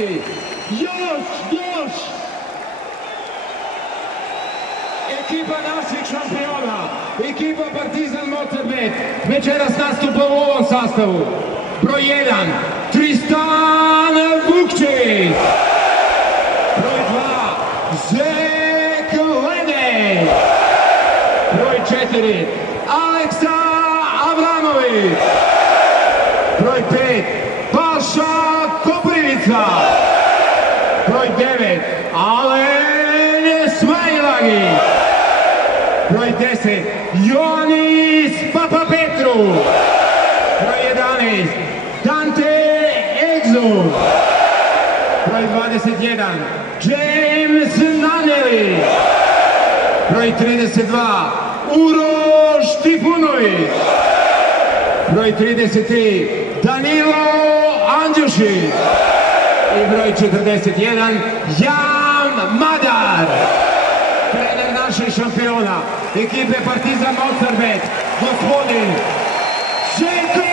Stani! Još! Ekipa naših šampiona, ekipa Partizan Mozartbet, večeras nastupa u ovom sastavu. Broj 1, Tristan Vukčić. Broj 2, Zek Lendej. Broj 4, Aleksa Avramović. Broj 5, Balša Koprivica. Broj 9, Alen Smailagić. Broj 10, Ioannis Papapetru. Broj 11, Dante Exum. Broj 21, James Naneli. Broj 32, Uroš Trifunović. Broj 33, Danilo Andjušić. I broj 41, Jan Madar. Trener naših šampiona, ekipe Partizan Mozartbet, gospodin Željko